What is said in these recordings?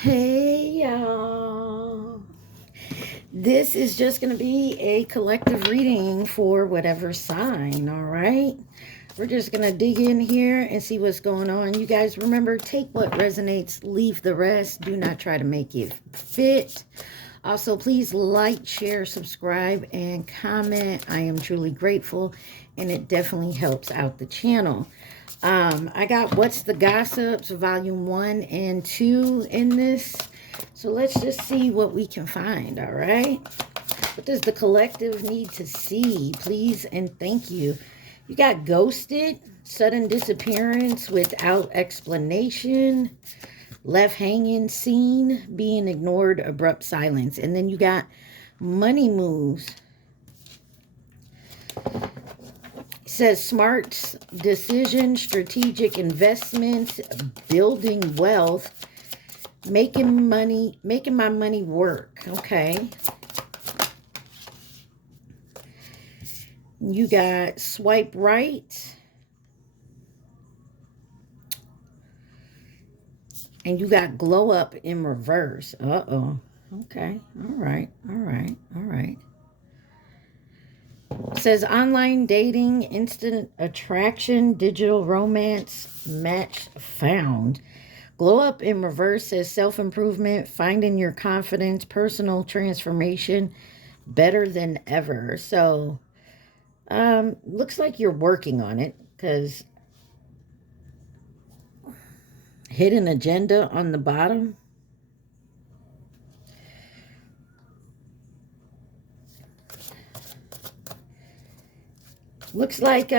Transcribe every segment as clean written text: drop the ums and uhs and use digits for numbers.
Hey y'all. This is just going to be a collective reading for whatever sign, all right? We're just going to dig in here and see what's going on. You guys remember, take what resonates, leave the rest. Do not try to make it fit. Also, please like, share, subscribe, and comment. I am truly grateful, and it definitely helps out the channel. I got What's the Gossips, Volume 1 and 2 in this. So let's just see what we can find, all right? What does the collective need to see? Please and thank you. You got ghosted, sudden disappearance without explanation, left hanging, seen, being ignored, abrupt silence. And then you got money moves. It says smart decision, strategic investments, building wealth, making my money work. Okay. You got swipe right. And you got glow up in reverse. Uh-oh. Okay. All right. All right. All right. It says online dating, instant attraction, digital romance, match found. Glow up in reverse says self-improvement, finding your confidence, personal transformation, better than ever. So, looks like you're working on it because hidden agenda on the bottom. Looks like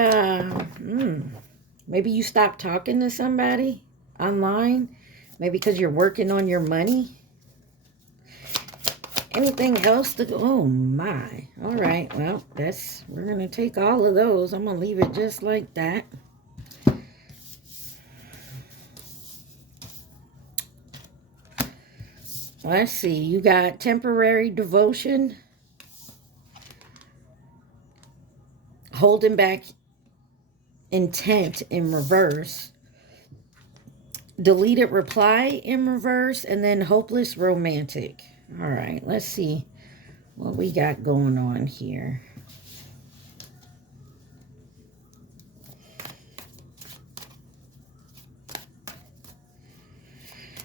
maybe you stopped talking to somebody online. Maybe because you're working on your money. Anything else to go? Oh my. All right. Well, we're going to take all of those. I'm going to leave it just like that. Let's see. You got temporary devotion. Holding back intent in reverse. Deleted reply in reverse. And then hopeless romantic. All right. Let's see what we got going on here.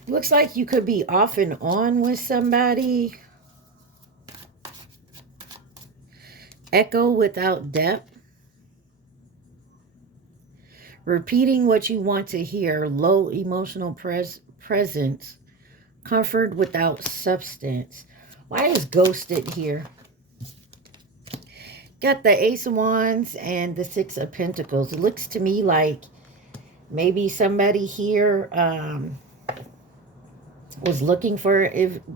Looks like you could be off and on with somebody. Echo without depth. Repeating what you want to hear. Low emotional presence. Comfort without substance. Why is ghosted here? Got the Ace of Wands and the Six of Pentacles. It looks to me like maybe somebody here was looking for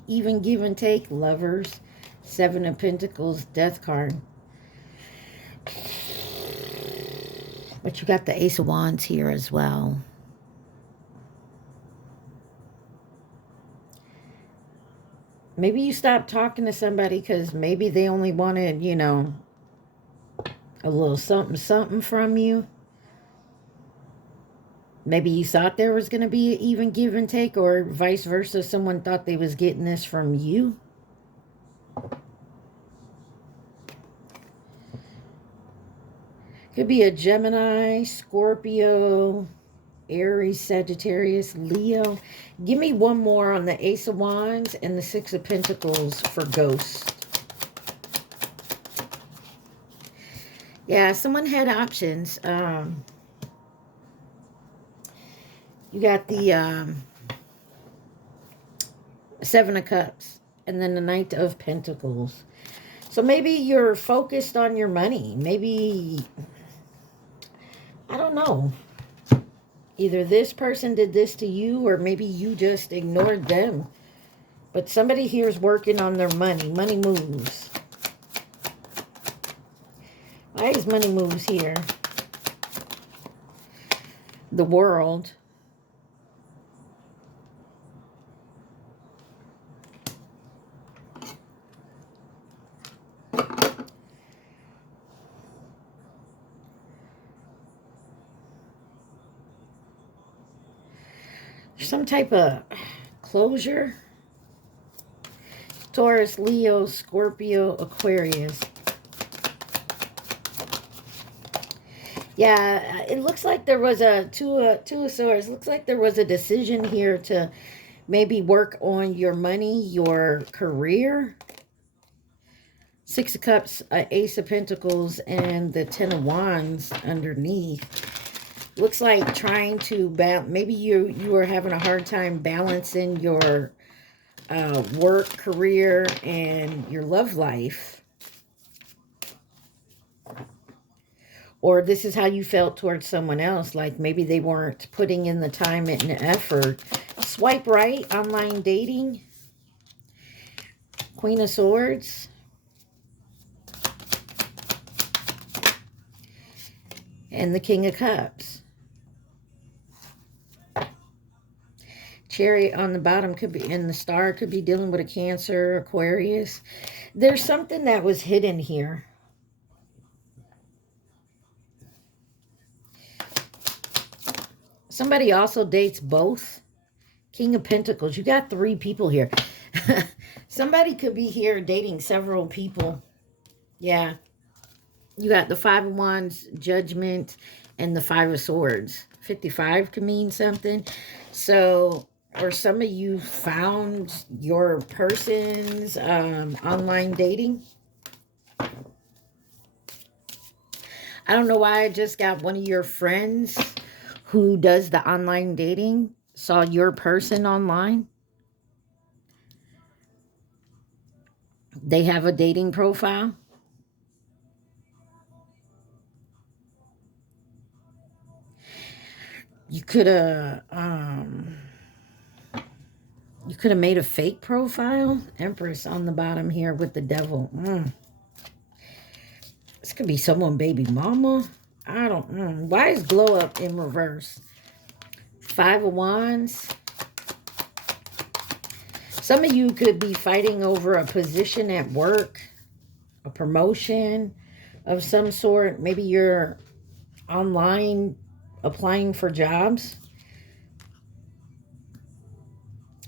even give and take. Lovers. Seven of Pentacles. Death card. But you got the Ace of Wands here as well. Maybe you stopped talking to somebody because maybe they only wanted, you know, a little something, something from you. Maybe you thought there was going to be an even give and take, or vice versa. Someone thought they was getting this from you. Could be a Gemini, Scorpio, Aries, Sagittarius, Leo. Give me one more on the Ace of Wands and the Six of Pentacles for ghosts. Yeah, someone had options. You got the Seven of Cups and then the Knight of Pentacles. So maybe you're focused on your money. Maybe, I don't know. Either this person did this to you or maybe you just ignored them. But somebody here is working on their money. Money moves. Why is money moves here? The World. Some type of closure. Taurus, Leo, Scorpio, Aquarius. Yeah, it looks like there was a two of swords. Looks like there was a decision here to maybe work on your money, your career. Six of Cups, Ace of Pentacles, and the Ten of Wands underneath. Looks like trying to maybe you are having a hard time balancing your work, career, and your love life. Or this is how you felt towards someone else. Like maybe they weren't putting in the time and effort. Swipe right, online dating. Queen of Swords. And the King of Cups. Chariot on the bottom could be, and the star could be dealing with a Cancer, Aquarius. There's something that was hidden here. Somebody also dates both. King of Pentacles. You got 3 people here. Somebody could be here dating several people. Yeah. You got the 5 of Wands, Judgment, and the 5 of Swords. 55 could mean something. So, or some of you found your person's online dating. I don't know why I just got one of your friends who does the online dating, saw your person online. They have a dating profile. You could have made a fake profile. Empress on the bottom here with the devil. This could be someone baby mama. I don't know. Why is glow up in reverse? 5 of Wands. Some of you could be fighting over a position at work, a promotion of some sort. Maybe you're online applying for jobs.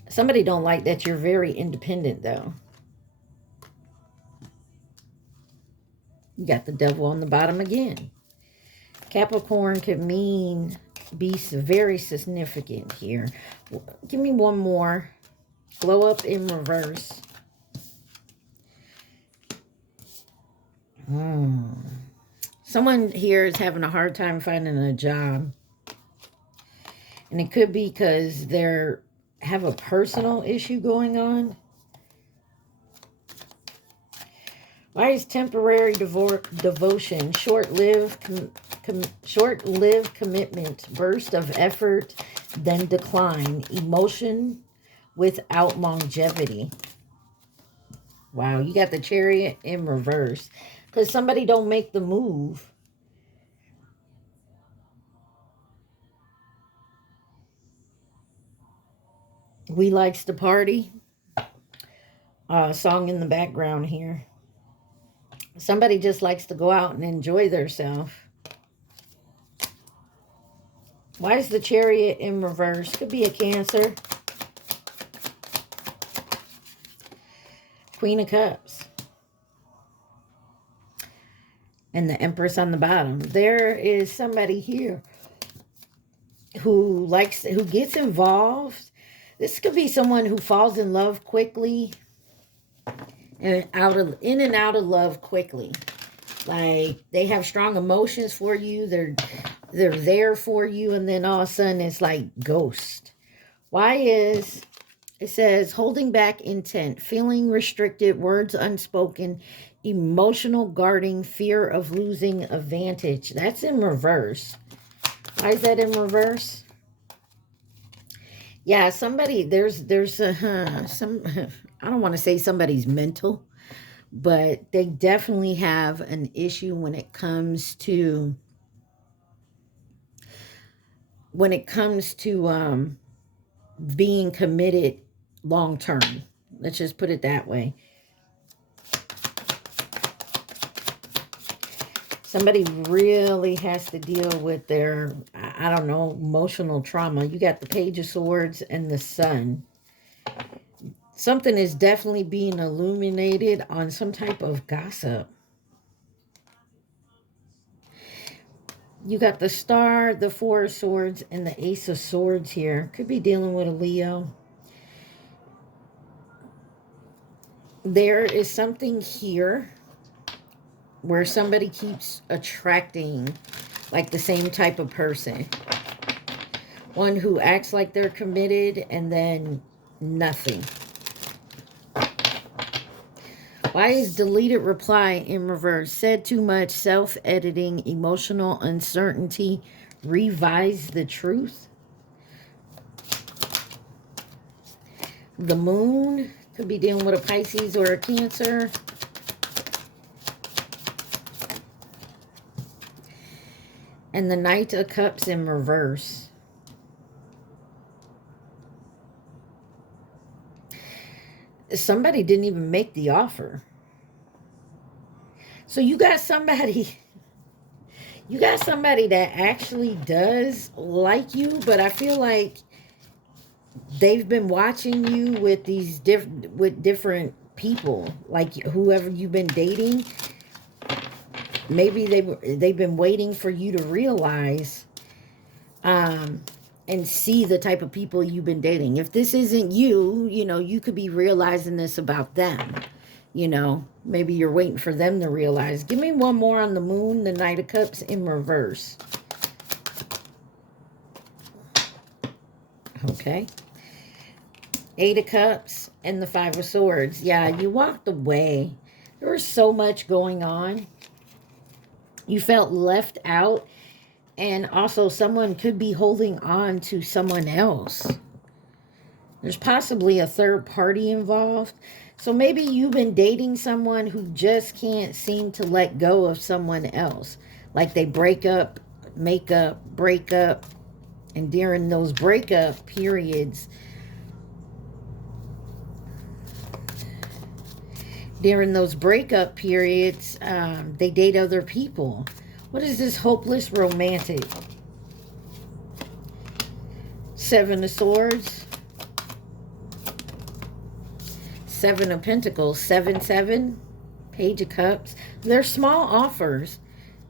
Somebody don't like that you're very independent, though. You got the devil on the bottom again. Capricorn could mean be very significant here. Give me one more. Glow up in reverse. Someone here is having a hard time finding a job. And it could be because they have a personal issue going on. Why is temporary devotion, short-lived commitment, burst of effort, then decline, emotion without longevity? Wow, you got the Chariot in reverse. Because somebody don't make the move. We likes to party. Song in the background here. Somebody just likes to go out and enjoy themselves. Why is the Chariot in reverse? Could be a Cancer. Queen of Cups. And the Empress on the bottom. There is somebody here who gets involved. This could be someone who falls in love quickly and in and out of love quickly. Like they have strong emotions for you. They're there for you, and then all of a sudden it's like ghost. Why is it says holding back intent, feeling restricted, words unspoken, emotional guarding, fear of losing advantage. That's in reverse. Why is that in reverse? Yeah, somebody, there's some, I don't want to say somebody's mental, but they definitely have an issue when it comes to, being committed long term. Let's just put it that way. Somebody really has to deal with their, I don't know, emotional trauma. You got the Page of Swords and the Sun. Something is definitely being illuminated on some type of gossip. You got the Star, the Four of Swords, and the Ace of Swords here. Could be dealing with a Leo. There is something here where somebody keeps attracting like the same type of person. One who acts like they're committed and then nothing. Why is deleted reply in reverse? Said too much, self-editing, emotional uncertainty, revise the truth. The Moon could be dealing with a Pisces or a Cancer. And the Knight of Cups in reverse. Somebody didn't even make the offer. So you got somebody that actually does like you, but I feel like they've been watching you with these different people, like whoever you've been dating. Maybe they've been waiting for you to realize and see the type of people you've been dating. If this isn't you, you know, you could be realizing this about them. You know, maybe you're waiting for them to realize. Give me one more on the Moon, the Knight of Cups in reverse. Okay. Eight of Cups and the Five of Swords. Yeah, you walked away. There was so much going on. You felt left out. And also someone could be holding on to someone else. There's possibly a third party involved. So maybe you've been dating someone who just can't seem to let go of someone else. Like they break up, make up, break up. And during those breakup periods, they date other people. What is this hopeless romantic? Seven of Swords. Seven of Pentacles. 7-7. Page of Cups. They're small offers.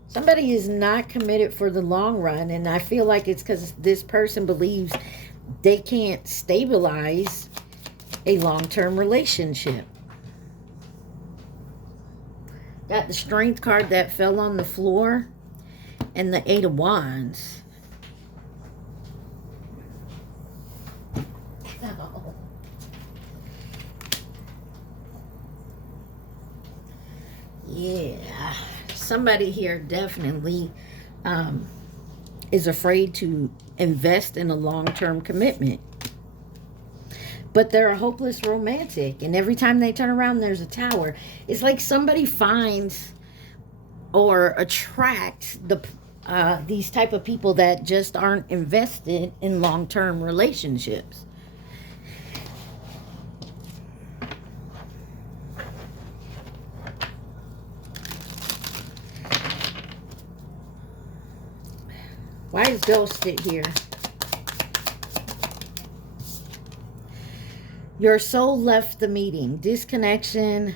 Somebody is not committed for the long run. And I feel like it's because this person believes they can't stabilize a long-term relationship. Got the Strength card that fell on the floor. And the Eight of Wands. Oh. Yeah. Somebody here definitely is afraid to invest in a long-term commitment. But they're a hopeless romantic. And every time they turn around, there's a tower. It's like somebody finds or attracts these type of people that just aren't invested in long-term relationships. Why is ghosted here? Your soul left the meeting. Disconnection.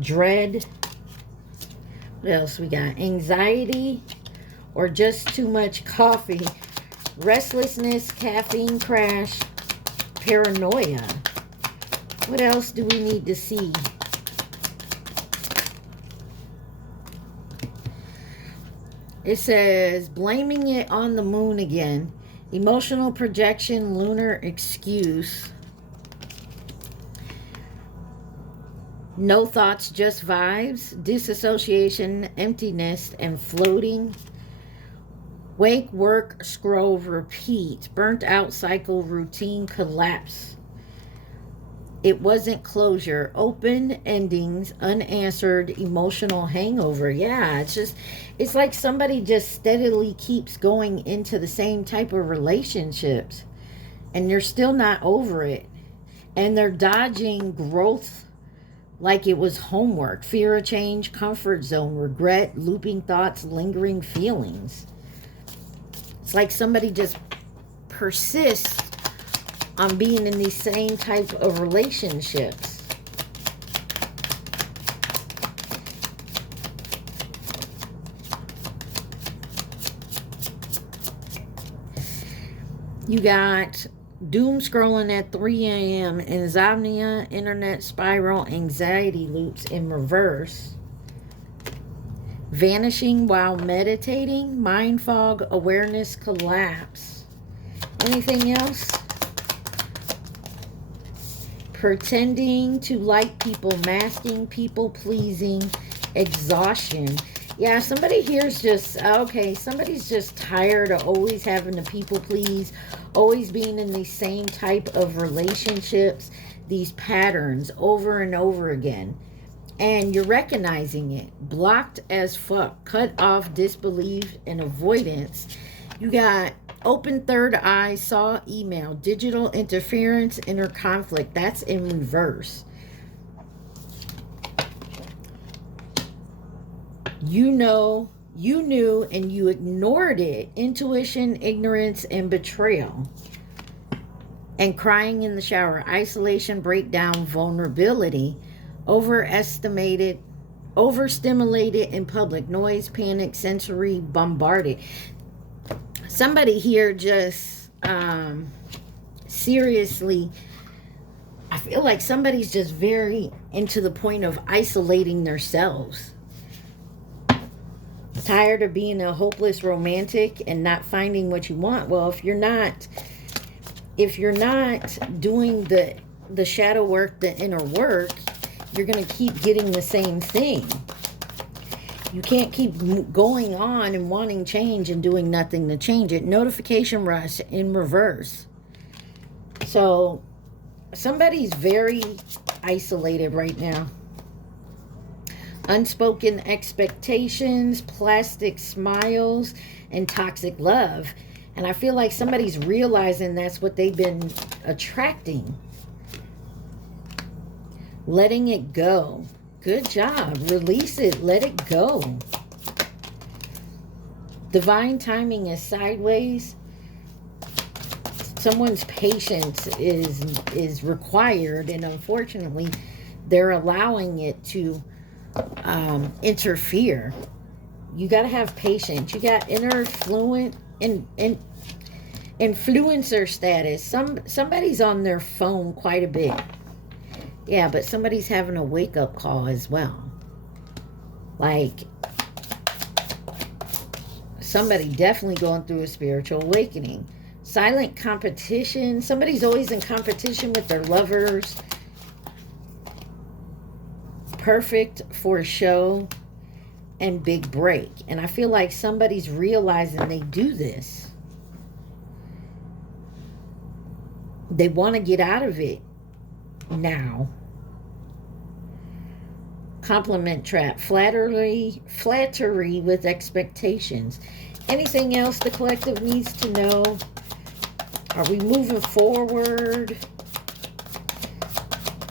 Dread. What else we got? Anxiety or just too much coffee. Restlessness, caffeine crash, paranoia. What else do we need to see? It says, blaming it on the moon again. Emotional projection, lunar excuse. No thoughts, just vibes. Disassociation, emptiness, and floating. Wake, work, scroll, repeat. Burnt out cycle, routine, collapse. It wasn't closure. Open endings, unanswered, emotional hangover. Yeah, it's like somebody just steadily keeps going into the same type of relationships. And they're still not over it. And they're dodging growth like it was homework. Fear of change, comfort zone, regret, looping thoughts, lingering feelings. It's like somebody just persist on being in these same type of relationships. You got doom scrolling at 3 a.m., insomnia, internet spiral, anxiety loops in reverse. Vanishing while meditating, mind fog, awareness collapse. Anything else? Pretending to like people, masking, people pleasing, exhaustion. Yeah, somebody here's just, okay, somebody's just tired of always having to people please, always being in these same type of relationships, these patterns over and over again. And you're recognizing it. Blocked as fuck, cut off, disbelief, and avoidance. You got open third eye, saw email, digital interference, inner conflict. That's in reverse. You know, you knew and you ignored it. Intuition, ignorance, and betrayal. And crying in the shower. Isolation, breakdown, vulnerability. Overestimated, overstimulated in public. Noise, panic, sensory, bombarded. Somebody here just, seriously, I feel like somebody's just very into the point of isolating themselves. Tired of being a hopeless romantic and not finding what you want. Well, if you're not doing the shadow work, the inner work, you're going to keep getting the same thing. You can't keep going on and wanting change and doing nothing to change it. Notification rush in reverse. So somebody's very isolated right now. Unspoken expectations, plastic smiles, and toxic love. And I feel like somebody's realizing that's what they've been attracting. Letting it go. Good job. Release it. Let it go. Divine timing is sideways. Someone's patience is required, and unfortunately, they're allowing it to interfere. You got to have patience. You got inner fluent and influencer status. Somebody's on their phone quite a bit. Yeah, but somebody's having a wake-up call as well. Like, somebody definitely going through a spiritual awakening. Silent competition. Somebody's always in competition with their lovers. Perfect for show and big break. And I feel like somebody's realizing they do this. They want to get out of it now. Compliment trap. Flattery with expectations. Anything else the collective needs to know? Are we moving forward?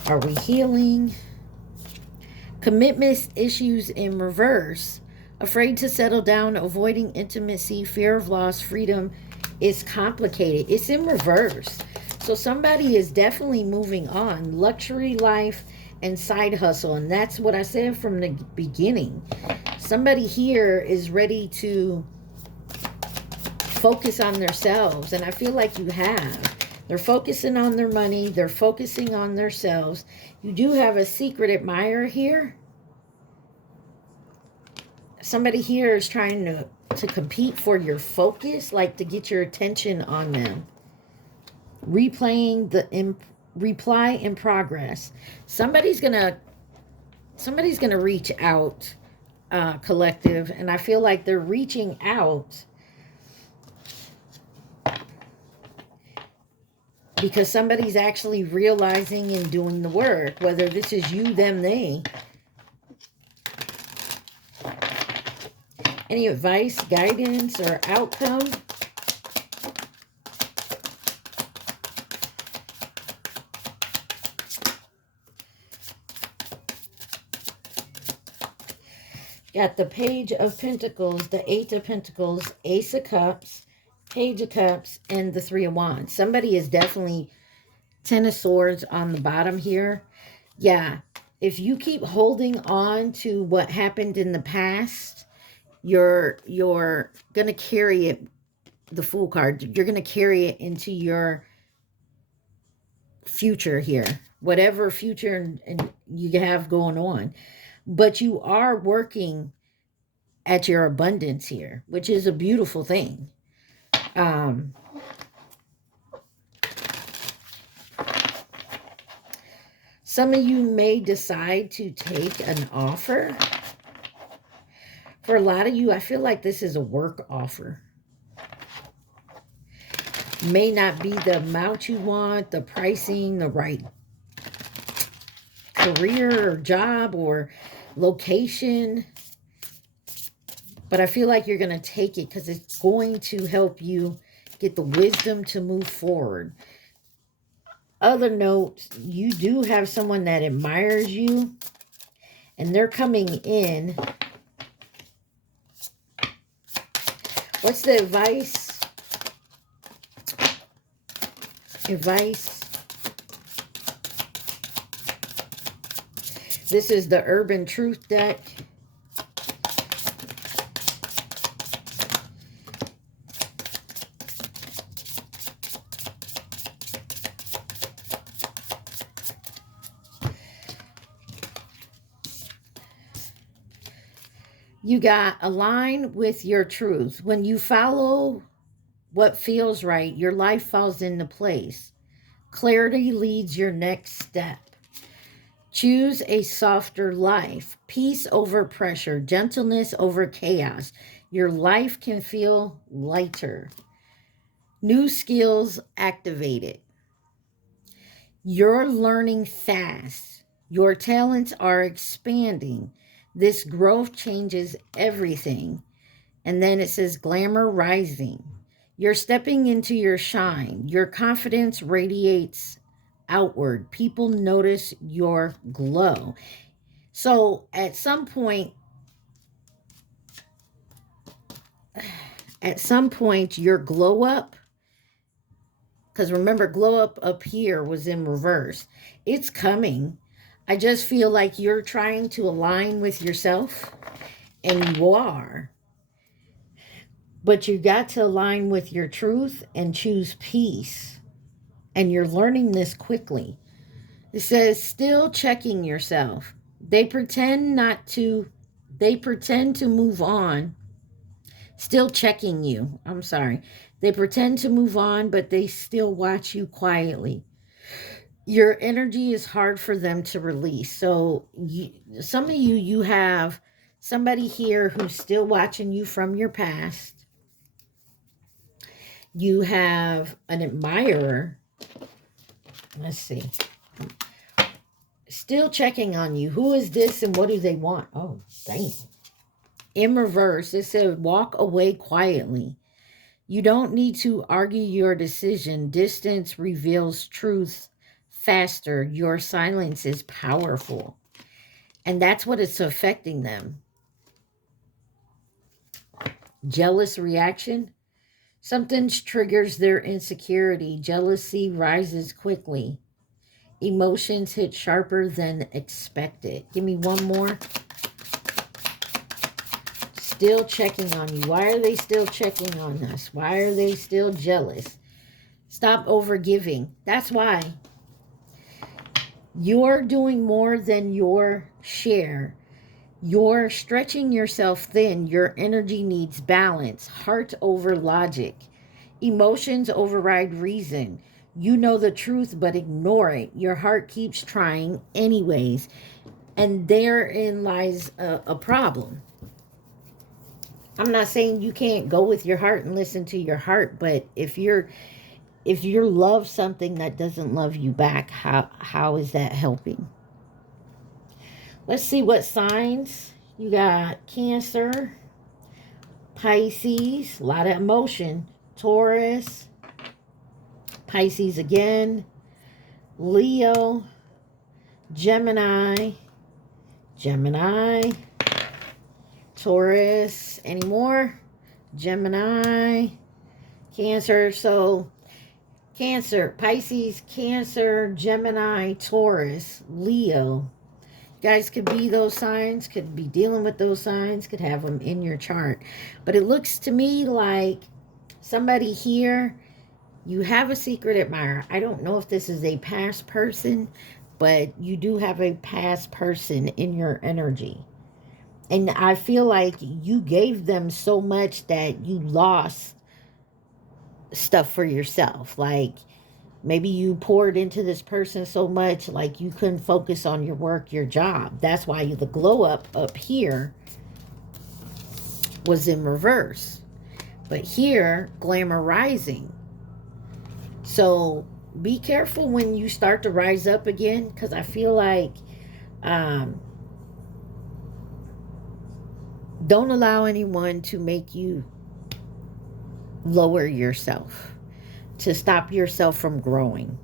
Are we healing? Commitment issues in reverse. Afraid to settle down, avoiding intimacy, fear of loss, freedom is complicated. It's in reverse. So somebody is definitely moving on. Luxury life and side hustle. And that's what I said from the beginning. Somebody here is ready to focus on themselves. And I feel like you have. They're focusing on their money. They're focusing on themselves. You do have a secret admirer here. Somebody here is trying to compete for your focus, like to get your attention on them. Replaying the reply in progress. Somebody's gonna reach out, collective, and I feel like they're reaching out because somebody's actually realizing and doing the work, whether this is you, them, they. Any advice, guidance, or outcome? Got the Page of Pentacles, the Eight of Pentacles, Ace of Cups, Page of Cups and the Three of Wands. Somebody is definitely Ten of Swords on the bottom here. Yeah, if you keep holding on to what happened in the past, you're going to carry it, the Fool card, you're going to carry it into your future here. Whatever future and you have going on. But you are working at your abundance here, which is a beautiful thing. Some of you may decide to take an offer. For a lot of you, I feel like this is a work offer. May not be the amount you want, the pricing, the right career or job or location. But I feel like you're going to take it because it's going to help you get the wisdom to move forward. Other note, you do have someone that admires you. And they're coming in. What's the advice? Advice. This is the Urban Truth deck. You got align with your truth. When you follow what feels right, your life falls into place. Clarity leads your next step. Choose a softer life. Peace over pressure. Gentleness over chaos. Your life can feel lighter. New skills activated. You're learning fast. Your talents are expanding. This growth changes everything. And then it says glamour rising. You're stepping into your shine. Your confidence radiates outward. People notice your glow. So at some point your glow up, because remember, glow up here was in reverse. It's coming. I just feel like you're trying to align with yourself, and you are. But you got to align with your truth and choose peace. And you're learning this quickly. It says, still checking yourself. They pretend to move on. Still checking you. I'm sorry. They pretend to move on, but they still watch you quietly. Your energy is hard for them to release. So some of you have somebody here who's still watching you from your past. You have an admirer. Let's see. Still checking on you. Who is this and what do they want? Oh, damn. In reverse, it said walk away quietly. You don't need to argue your decision. Distance reveals truth faster. Your silence is powerful. And that's what it's affecting them. Jealous reaction. Something triggers their insecurity. Jealousy rises quickly. Emotions hit sharper than expected. Give me one more. Still checking on you. Why are they still checking on us? Why are they still jealous? Stop overgiving. That's why. You're doing more than your share. You're stretching yourself thin. Your energy needs balance. Heart over logic. Emotions override reason. You know the truth, but ignore it. Your heart keeps trying anyways. And therein lies a problem. I'm not saying you can't go with your heart and listen to your heart, but if you're love something that doesn't love you back, how is that helping? Let's see what signs. You got Cancer, Pisces, a lot of emotion, Taurus, Pisces again, Leo, Gemini, Taurus, any more? Gemini, Cancer. So Cancer, Pisces, Cancer, Gemini, Taurus, Leo. You guys could be those signs, could be dealing with those signs, could have them in your chart. But it looks to me like somebody here, you have a secret admirer. I don't know if this is a past person, but you do have a past person in your energy. And I feel like you gave them so much that you lost stuff for yourself. Like maybe you poured into this person so much, like you couldn't focus on your work, your job. That's why the glow up here was in reverse. But here, glamour rising. So be careful when you start to rise up again, because I feel like don't allow anyone to make you lower yourself, to stop yourself from growing.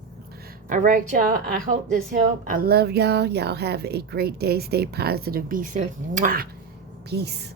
All right, y'all. I hope this helped. I love y'all. Y'all have a great day. Stay positive. Be safe. Mwah. Peace.